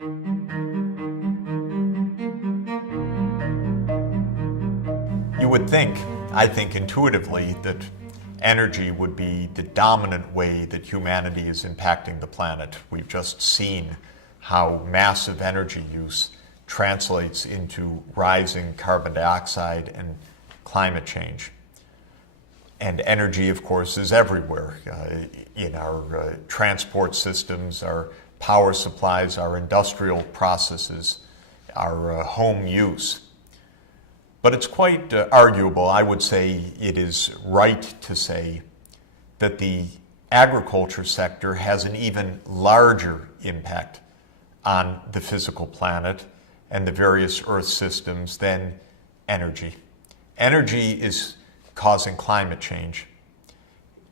You would think, I think intuitively, that energy would be the dominant way that humanity is impacting the planet. We've just seen how massive energy use translates into rising carbon dioxide and climate change. And energy, of course, is everywhere in our transport systems, our power supplies, our industrial processes, our home use. But it's quite arguable, I would say it is right to say, that the agriculture sector has an even larger impact on the physical planet and the various Earth systems than energy. Energy is causing climate change.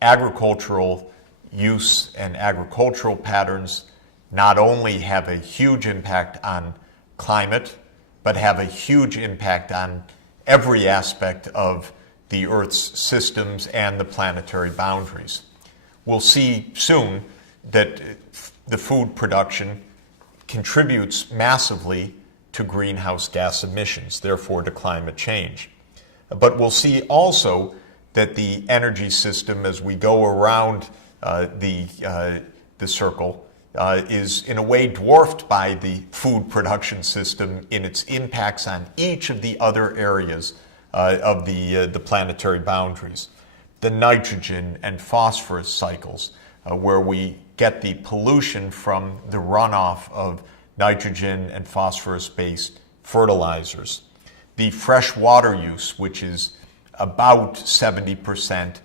Agricultural use and agricultural patterns not only have a huge impact on climate, but have a huge impact on every aspect of the Earth's systems and the planetary boundaries. We'll see soon that the food production contributes massively to greenhouse gas emissions, therefore to climate change. But we'll see also that the energy system, as we go around the circle, is in a way dwarfed by the food production system in its impacts on each of the other areas of the planetary boundaries. The nitrogen and phosphorus cycles, where we get the pollution from the runoff of nitrogen and phosphorus-based fertilizers. The fresh water use, which is about 70%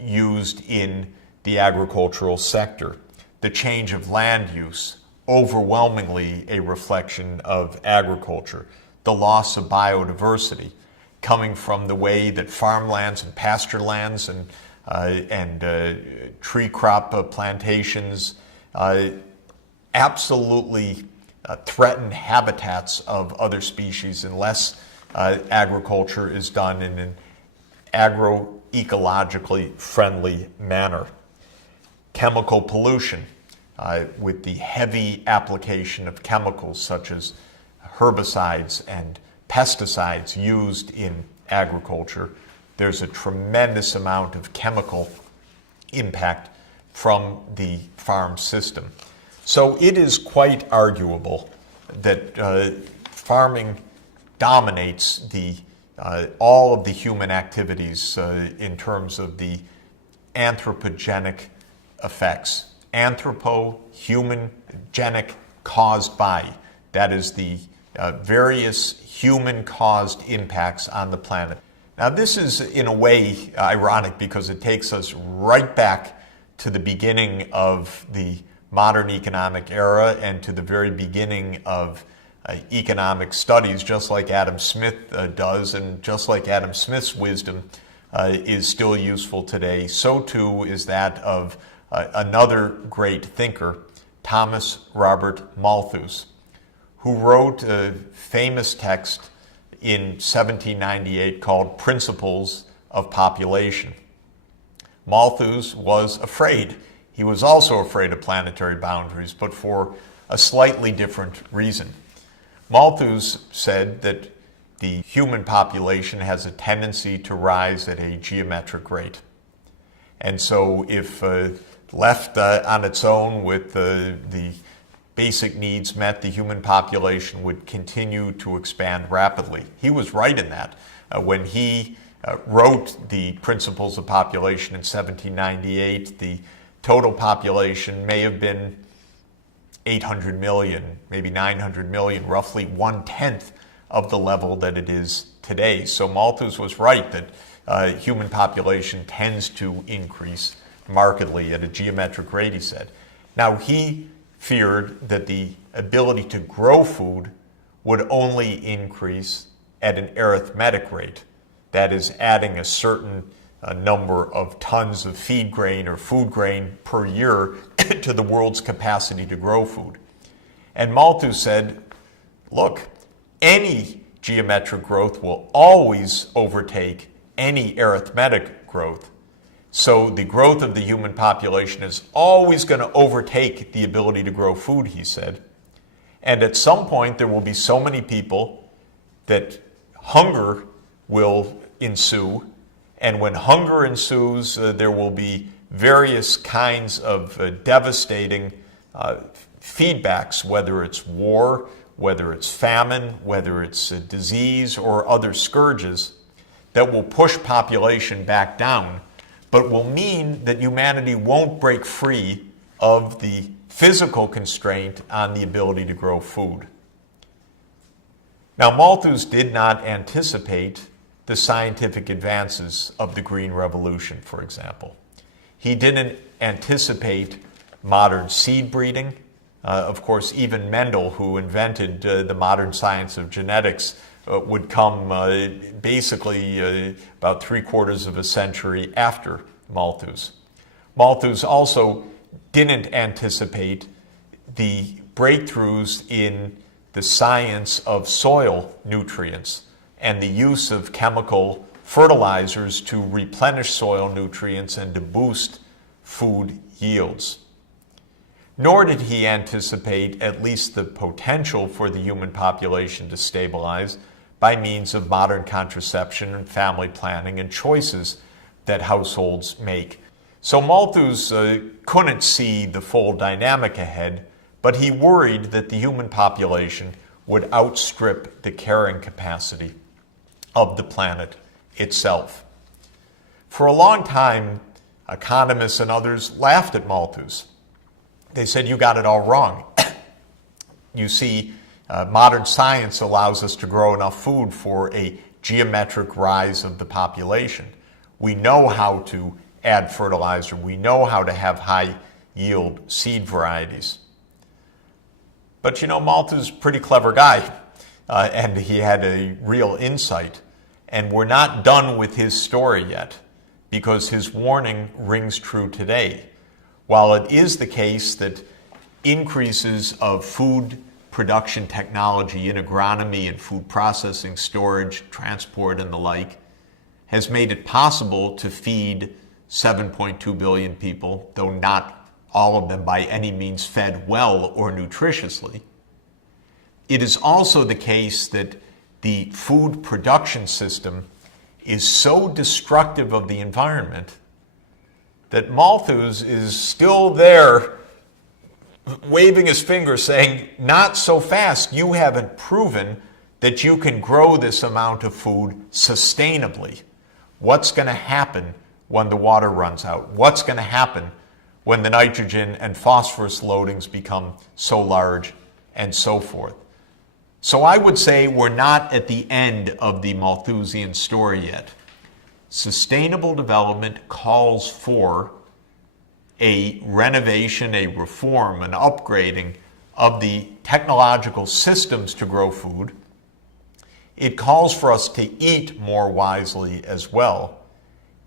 used in the agricultural sector. The change of land use, overwhelmingly a reflection of agriculture. The loss of biodiversity, coming from the way that farmlands and pasture lands and tree crop plantations absolutely threaten habitats of other species unless agriculture is done in an agroecologically friendly manner. Chemical pollution, with the heavy application of chemicals such as herbicides and pesticides used in agriculture. There's a tremendous amount of chemical impact from the farm system. So it is quite arguable that farming dominates all of the human activities in terms of the anthropogenic effects. Anthropo, human, genic, caused by. That is the various human-caused impacts on the planet. Now this is in a way ironic because it takes us right back to the beginning of the modern economic era and to the very beginning of economic studies, just like Adam Smith does, and just like Adam Smith's wisdom is still useful today, so too is that of another great thinker, Thomas Robert Malthus, who wrote a famous text in 1798 called Principles of Population. Malthus was afraid. He was also afraid of planetary boundaries, but for a slightly different reason. Malthus said that the human population has a tendency to rise at a geometric rate. And so if left on its own with the basic needs met, the human population would continue to expand rapidly. He was right in that. When he wrote the Principles of Population in 1798, the total population may have been 800 million, maybe 900 million, roughly 1/10 of the level that it is today. So Malthus was right that human population tends to increase markedly at a geometric rate, he said. Now, he feared that the ability to grow food would only increase at an arithmetic rate, that is, adding a certain number of tons of feed grain or food grain per year to the world's capacity to grow food. And Malthus said, look, any geometric growth will always overtake any arithmetic growth. So the growth of the human population is always going to overtake the ability to grow food, he said. And at some point, there will be so many people that hunger will ensue. And when hunger ensues, there will be various kinds of devastating feedbacks, whether it's war, whether it's famine, whether it's disease or other scourges, that will push population back down, but will mean that humanity won't break free of the physical constraint on the ability to grow food. Now, Malthus did not anticipate the scientific advances of the Green Revolution, for example. He didn't anticipate modern seed breeding. Of course, even Mendel, who invented the modern science of genetics, would come basically about 3/4 of a century after Malthus. Malthus also didn't anticipate the breakthroughs in the science of soil nutrients and the use of chemical fertilizers to replenish soil nutrients and to boost food yields. Nor did he anticipate at least the potential for the human population to stabilize by means of modern contraception and family planning and choices that households make. So Malthus couldn't see the full dynamic ahead, but he worried that the human population would outstrip the carrying capacity of the planet itself. For a long time, economists and others laughed at Malthus. They said, "You got it all wrong. You see, modern science allows us to grow enough food for a geometric rise of the population. We know how to add fertilizer. We know how to have high yield seed varieties." But you know, Malthus is a pretty clever guy, and he had a real insight. And we're not done with his story yet, because his warning rings true today. While it is the case that increases of food production technology in agronomy and food processing, storage, transport, and the like has made it possible to feed 7.2 billion people, though not all of them by any means fed well or nutritiously, it is also the case that the food production system is so destructive of the environment that Malthus is still there waving his finger saying, "Not so fast. You haven't proven that you can grow this amount of food sustainably. What's going to happen when the water runs out? What's going to happen when the nitrogen and phosphorus loadings become so large, and so forth?" So I would say we're not at the end of the Malthusian story yet. Sustainable development calls for a renovation, a reform, an upgrading of the technological systems to grow food. It calls for us to eat more wisely as well,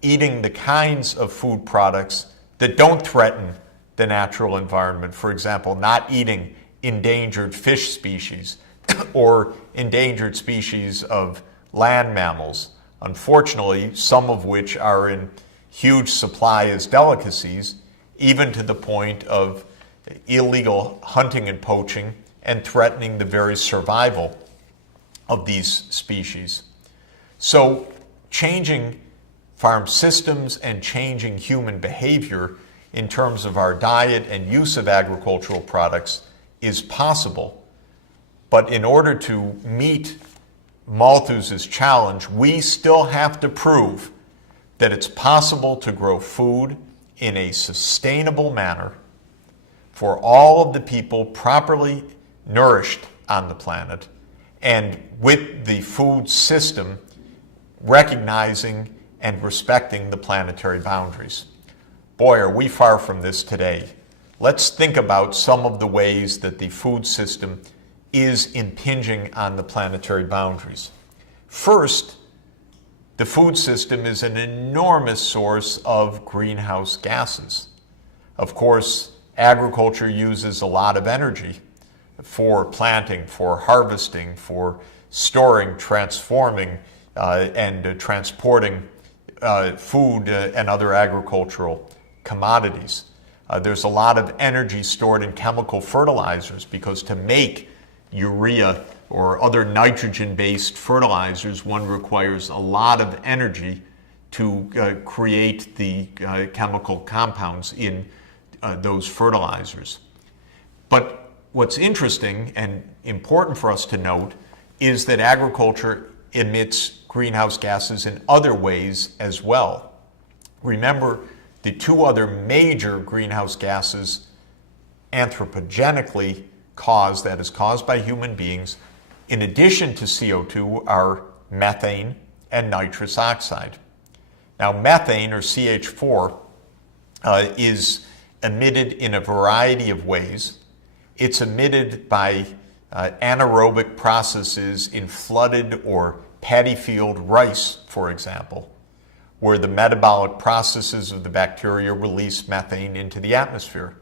eating the kinds of food products that don't threaten the natural environment. For example, not eating endangered fish species or endangered species of land mammals, unfortunately, some of which are in huge supply as delicacies, even to the point of illegal hunting and poaching and threatening the very survival of these species. So changing farm systems and changing human behavior in terms of our diet and use of agricultural products is possible. But in order to meet Malthus's challenge, we still have to prove that it's possible to grow food in a sustainable manner for all of the people properly nourished on the planet, and with the food system recognizing and respecting the planetary boundaries. Boy, are we far from this today. Let's think about some of the ways that the food system is impinging on the planetary boundaries. First, the food system is an enormous source of greenhouse gases. Of course, agriculture uses a lot of energy for planting, for harvesting, for storing, transforming, and transporting food and other agricultural commodities. There's a lot of energy stored in chemical fertilizers, because to make urea or other nitrogen-based fertilizers, one requires a lot of energy to create the chemical compounds in those fertilizers. But what's interesting and important for us to note is that agriculture emits greenhouse gases in other ways as well. Remember, the two other major greenhouse gases anthropogenically caused, that is caused by human beings, in addition to CO2, are methane and nitrous oxide. Now, methane, or CH4, is emitted in a variety of ways. It's emitted by anaerobic processes in flooded or paddy field rice, for example, where the metabolic processes of the bacteria release methane into the atmosphere.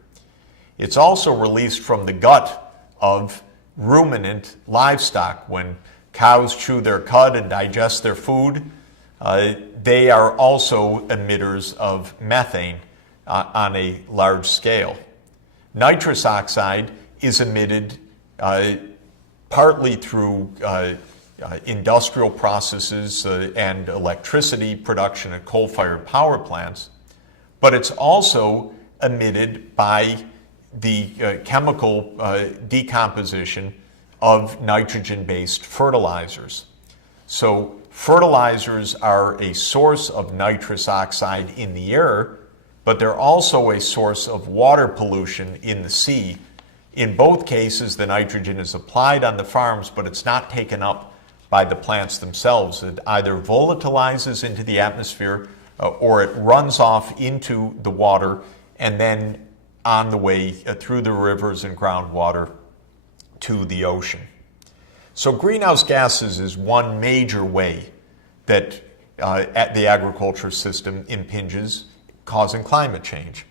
It's also released from the gut of ruminant livestock. When cows chew their cud and digest their food, they are also emitters of methane on a large scale. Nitrous oxide is emitted partly through industrial processes and electricity production at coal-fired power plants, but it's also emitted by the chemical decomposition of nitrogen-based fertilizers. So fertilizers are a source of nitrous oxide in the air, but they're also a source of water pollution in the sea. In both cases, the nitrogen is applied on the farms, but it's not taken up by the plants themselves. It either volatilizes into the atmosphere or it runs off into the water and then on the way through the rivers and groundwater to the ocean. So greenhouse gases is one major way that the agriculture system impinges, causing climate change.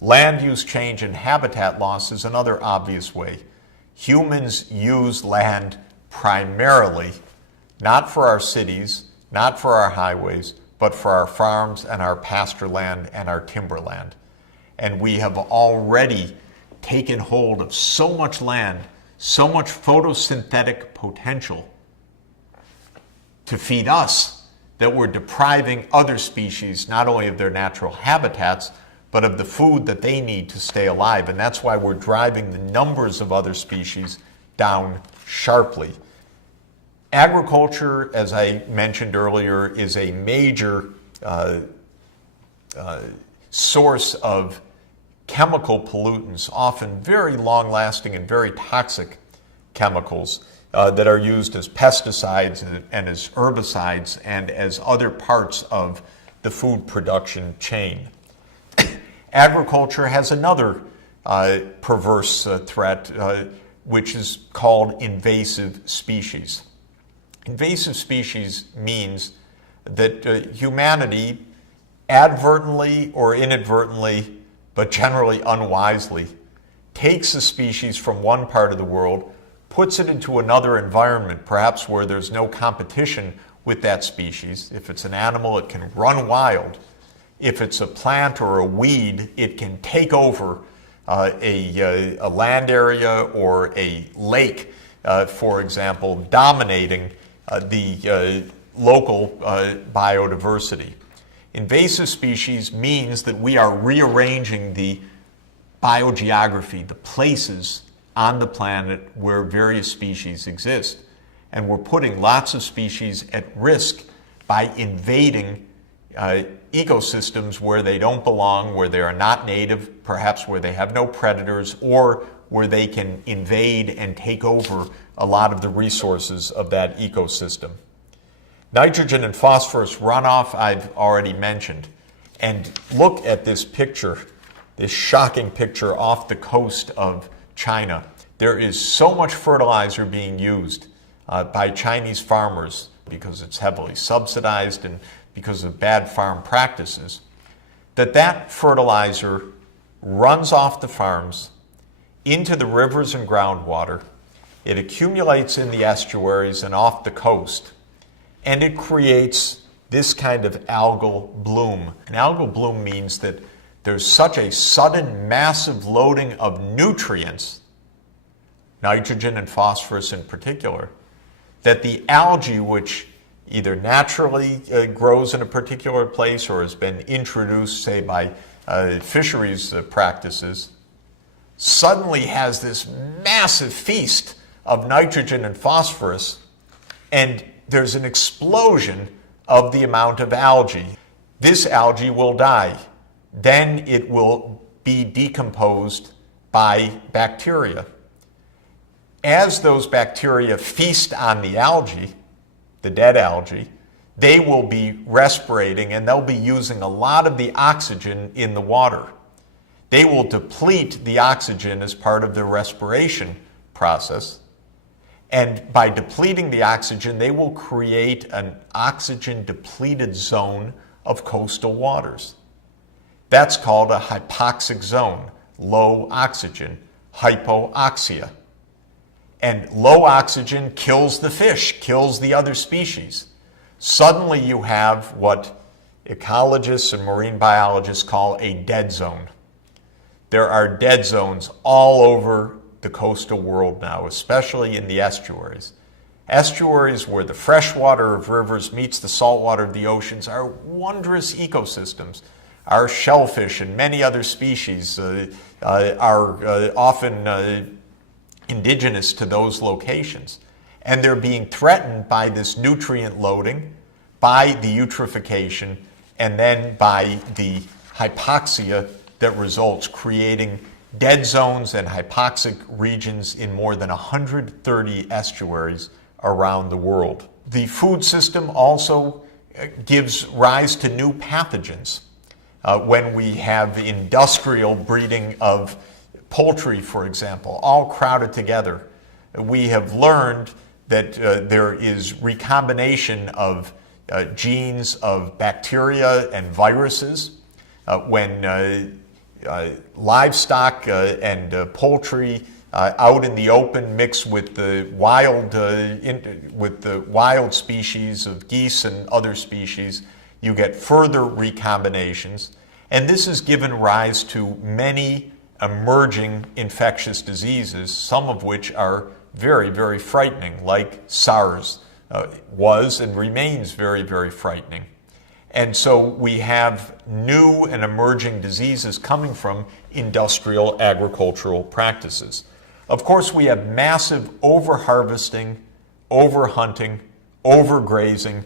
Land use change and habitat loss is another obvious way. Humans use land primarily not for our cities, not for our highways, but for our farms and our pasture land and our timberland. And we have already taken hold of so much land, so much photosynthetic potential to feed us, that we're depriving other species not only of their natural habitats, but of the food that they need to stay alive. And that's why we're driving the numbers of other species down sharply. Agriculture, as I mentioned earlier, is a major source of chemical pollutants, often very long-lasting and very toxic chemicals that are used as pesticides and as herbicides and as other parts of the food production chain. Agriculture has another perverse threat, which is called invasive species. Invasive species means that humanity advertently or inadvertently, but generally unwisely, takes a species from one part of the world, puts it into another environment, perhaps where there's no competition with that species. If it's an animal, it can run wild. If it's a plant or a weed, it can take over a land area or a lake, for example, dominating the local biodiversity. Invasive species means that we are rearranging the biogeography, the places on the planet where various species exist. And we're putting lots of species at risk by invading ecosystems where they don't belong, where they are not native, perhaps where they have no predators, or where they can invade and take over a lot of the resources of that ecosystem. Nitrogen and phosphorus runoff I've already mentioned. And look at this picture, this shocking picture off the coast of China. There is so much fertilizer being used by Chinese farmers because it's heavily subsidized and because of bad farm practices, that fertilizer runs off the farms into the rivers and groundwater. It accumulates in the estuaries and off the coast, and it creates this kind of algal bloom. An algal bloom means that there's such a sudden, massive loading of nutrients nitrogen and phosphorus in particular, that the algae, which either naturally grows in a particular place or has been introduced, say, by fisheries practices, suddenly has this massive feast of nitrogen and phosphorus, and there's an explosion of the amount of algae. This algae will die. Then it will be decomposed by bacteria. As those bacteria feast on the algae, the dead algae, they will be respirating and they'll be using a lot of the oxygen in the water. They will deplete the oxygen as part of their respiration process. And by depleting the oxygen, they will create an oxygen-depleted zone of coastal waters. That's called a hypoxic zone, low oxygen, hypoxia. And low oxygen kills the fish, kills the other species. Suddenly you have what ecologists and marine biologists call a dead zone. There are dead zones all over the coastal world now, especially in the estuaries. Estuaries where the fresh water of rivers meets the salt water of the oceans are wondrous ecosystems. Our shellfish and many other species are often indigenous to those locations. And they're being threatened by this nutrient loading, by the eutrophication, and then by the hypoxia that results, creating dead zones and hypoxic regions in more than 130 estuaries around the world. The food system also gives rise to new pathogens. When we have industrial breeding of poultry, for example, all crowded together, we have learned that there is recombination of genes of bacteria and viruses. When livestock and poultry out in the open mix with the wild species of geese and other species, you get further recombinations. And this has given rise to many emerging infectious diseases, some of which are very, very frightening, like SARS was and remains very, very frightening. And so we have new and emerging diseases coming from industrial agricultural practices. Of course, we have massive over-harvesting, over-hunting, over-grazing,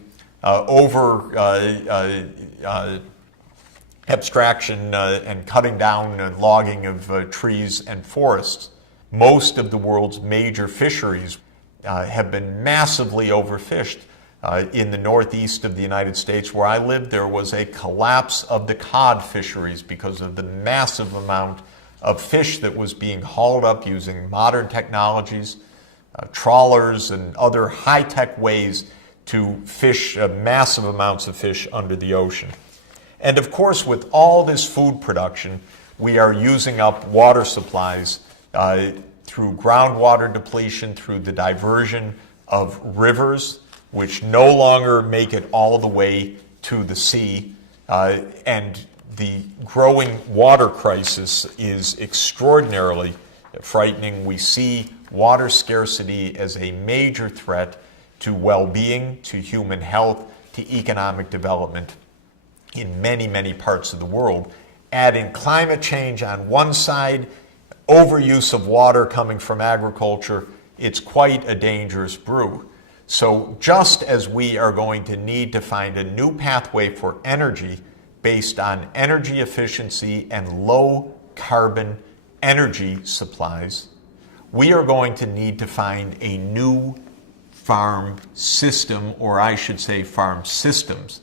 abstraction and cutting down and logging of trees and forests. Most of the world's major fisheries have been massively overfished. In the northeast of the United States, where I lived, there was a collapse of the cod fisheries because of the massive amount of fish that was being hauled up using modern technologies, trawlers and other high-tech ways to fish massive amounts of fish under the ocean. And of course, with all this food production, we are using up water supplies through groundwater depletion, through the diversion of rivers, which no longer make it all the way to the sea. And the growing water crisis is extraordinarily frightening. We see water scarcity as a major threat to well-being, to human health, to economic development in many, many parts of the world. Add in climate change on one side, overuse of water coming from agriculture, it's quite a dangerous brew. So just as we are going to need to find a new pathway for energy based on energy efficiency and low carbon energy supplies, we are going to need to find a new farm system, or I should say farm systems,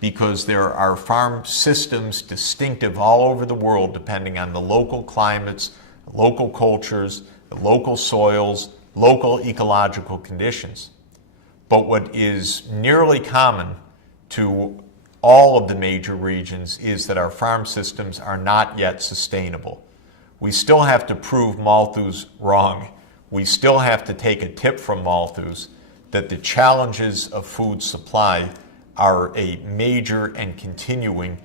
because there are farm systems distinctive all over the world depending on the local climates, local cultures, local soils, local ecological conditions. But what is nearly common to all of the major regions is that our farm systems are not yet sustainable. We still have to prove Malthus wrong. We still have to take a tip from Malthus that the challenges of food supply are a major and continuing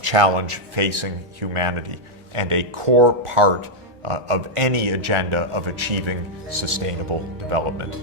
challenge facing humanity and a core part of any agenda of achieving sustainable development.